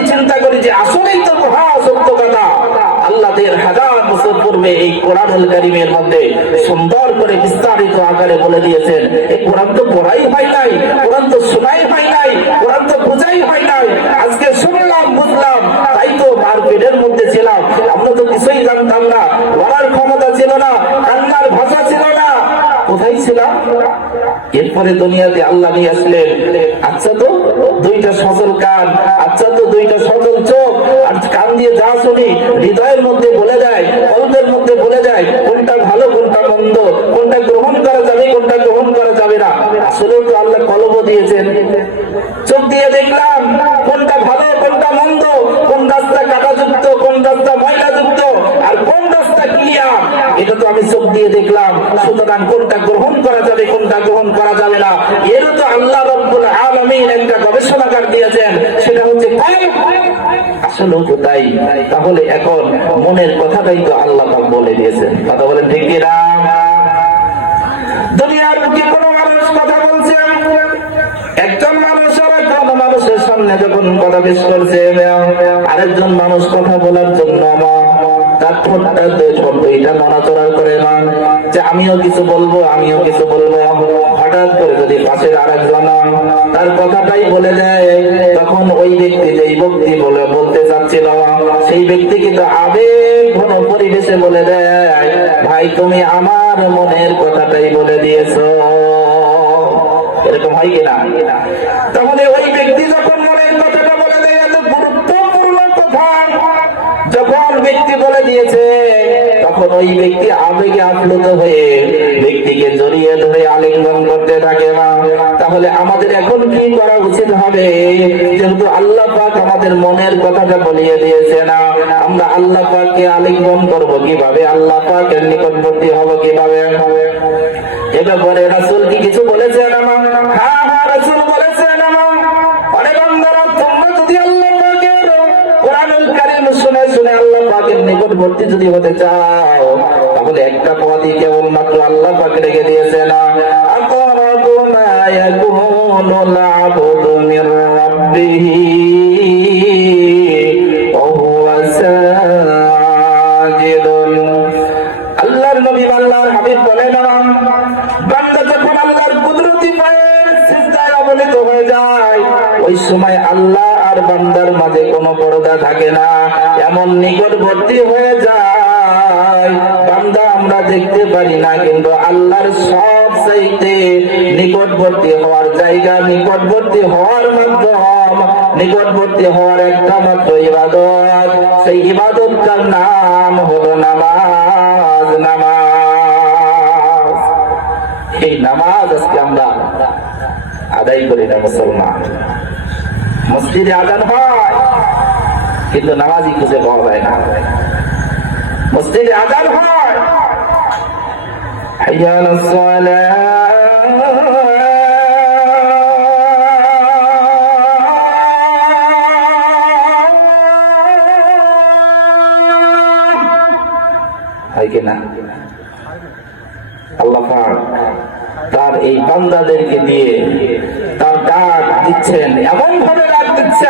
যদি চিন্তা করি যে আসলেই তো মহা সত্য কথা, আল্লাহ ১,৫০০ বছর পূর্বে এই কোরআনুল কারীমের মধ্যে সুন্দর করে বিস্তারিত আকারে বলে দিয়েছেন। এই কোরআন তো পড়াই হয় নাই, কোরআন তো শোনাই হয় নাই, কোরআন তো বোঝাই হয় নাই। আজকে শুনলাম, বুঝলাম, তাই তো মারপিটের মধ্যে ছিলাম। আমরা তো কিছুই জানতাম না, বলার ক্ষমতা ছিল না, কান্নার ভাষা ছিল না, কোথায় ছিলাম? এরপরে দুনিয়াতে আল্লাহ নিয়ে আসলেন। আচ্ছা তো দুইটা সচল কান, আচ্ছা তো দুইটা সচল চোখ, আর কান দিয়ে যা শুনি হৃদয়ের মধ্যে বলে যায়, কল্পের মধ্যে বলে যায় কোনটা ভালো কোনটা মন্দ, কোনটা গ্রহণ করা যাবে কোনটা গ্রহণ করা যাবে না। আসলে তো আল্লাহ কলম দিয়েছেন, চোখ দিয়ে দেখলাম কোনটা ভালো কোনটা মন্দ, কোন রাস্তা কাঁটাযুক্ত কোন রাস্তা ময়লাযুক্ত আর কোন রাস্তা ক্লিয়ার, এটা তো আমি চোখ দিয়ে দেখলাম। সুতরাং কোনটা গ্রহণ করা যাবে কোনটা গ্রহণ করা যাবে না, এর তো আল্লাহ রাব্বুল আলামিন একটা গবেষণাগার দিয়েছেন, সেটা হচ্ছে কলব। আসলে তো তাই। তাহলে এখন মনের কথাটাই তো আল্লাহ পাক বলে দিয়েছেন। কথা বলেন ঠিক কি না? দুনিয়ার বুকে কোন মানুষ কথা বলছে, একজন মানুষ আরেকজন মানুষের সামনে যখন কথা পেশ করছে, আরেকজন মানুষ কথা বলার জন্য তার ঠোঁটটা দুইটা নড়াচড়া করে না যে আমিও কিছু বলবো আমিও কিছু বলবো। হঠাৎ করে যদি পাশের আরেকজন তার কথাটাই বলে দেয়, তখন ওই ব্যক্তি যেই ব্যক্তি বলতে চাচ্ছিল সেই ব্যক্তি কিন্তু আবেগ ঘন পরিবেশে বলে দেয়, ভাই তুমি আমার মনের কথাটাই বলে দিয়েছো। এরকম হয় কিনা? তাহলে ওই ব্যক্তি যখন মনের কথাটা বলে দেয়, এত গুরুত্বপূর্ণ কথা যখন ব্যক্তি বলে দিয়েছে, তখন ওই ব্যক্তি আবেগে আপ্লুত হয়ে ব্যক্তিকে জড়িয়ে ধরে আলিঙ্গন করতে থাকে না। তাহলে আমাদের এখন কি করা উচিত হবে? যেহেতু আল্লাহ পাক আমাদের মনের কথাটা বলিয়ে দিয়েছে না, আমরা আল্লাহ পাককে আলিঙ্গন করবো কিভাবে, আল্লাহ পাকের নিকটবর্তী হবো কিভাবে? এ ব্যাপারে রাসূল কি কিছু বলেছেন? হ্যাঁ রাসূল বলেছেন, অনেক বান্দারা তোমরা যদি আল্লাহ পাকের কোরআনুল কারীম শুনে শুনে আল্লাহ পাকের নিকটবর্তী যদি হতে চাও, তাহলে একটা পথই কেবলমাত্র আল্লাহ পাক রেখে দিয়েছেন, আকরাবু মা ইয়াকুনুল আবদু মির রাব্বিহি ওয়া হুয়া সাজিদুন। আল্লাহর নবী আল্লাহর হাবিব বলেন, বান্দা যখন আল্লাহর কুদরতি পায়ে সিজদায় অবনত হয়ে যায়, ওই সময় আল্লাহ আর বান্দার মাঝে কোনো পর্দা থাকে না, এমন নিকটবর্তী হয়ে যায় বান্দা আমরা দেখতে পারি না, কিন্তু আল্লাহর সব চাইতে নিকটবর্তী হওয়ার জায়গা, নিকটবর্তী হওয়ার মাধ্যম, নিকটবর্তী হওয়ার একটা মাত্র ইবাদত, সেই ইবাদতটার নাম হলো নামাজ। নামাজ, এই নামাজ আজকে আমরা আদায় করি না মুসলমান। মসজিদে আযান হয় কিন্তু নামাজই খুঁজে পাওয়া যায় না। মসজিদে আযান হয়, হাইয়া আলাস সালাহ, হয় কিনা? আল্লাহ পাক তার এই বান্দাদেরকে দিয়ে তার ডাক দিচ্ছেন, এমন ভাবে ডাক দিচ্ছেন